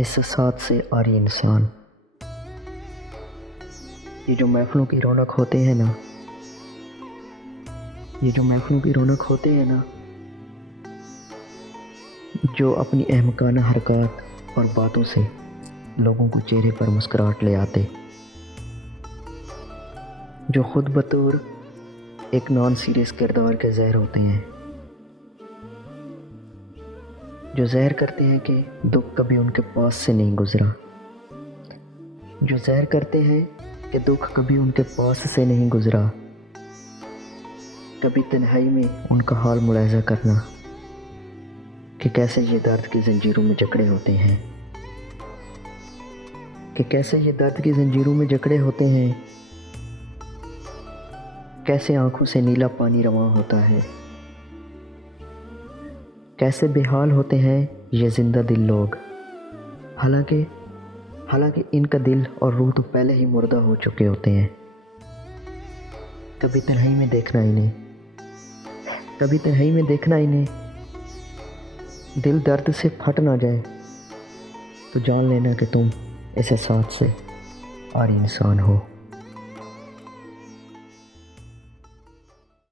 احساسات سے عاری انسان۔ یہ جو محفلوں کی رونق ہوتے ہیں نا، جو اپنی احمقانہ حرکات اور باتوں سے لوگوں کو چہرے پر مسکراہٹ لے آتے، جو خود بطور ایک نان سیریس کردار کے زہر ہوتے ہیں، جو زہر کرتے ہیں کہ دکھ کبھی ان کے پاس سے نہیں گزرا، جو زہر کرتے ہیں کہ دکھ کبھی ان کے پاس سے نہیں گزرا، کبھی تنہائی میں ان کا حال ملاحظہ کرنا کہ کیسے یہ درد کی زنجیروں میں جکڑے ہوتے ہیں، کیسے آنکھوں سے نیلا پانی رواں ہوتا ہے، کیسے بے حال ہوتے ہیں یہ زندہ دل لوگ، حالانکہ ان کا دل اور روح تو پہلے ہی مردہ ہو چکے ہوتے ہیں۔ کبھی تنہائی میں دیکھنا انہیں، دل درد سے پھٹ نہ جائے تو جان لینا کہ تم احساسات سے عاری انسان ہو۔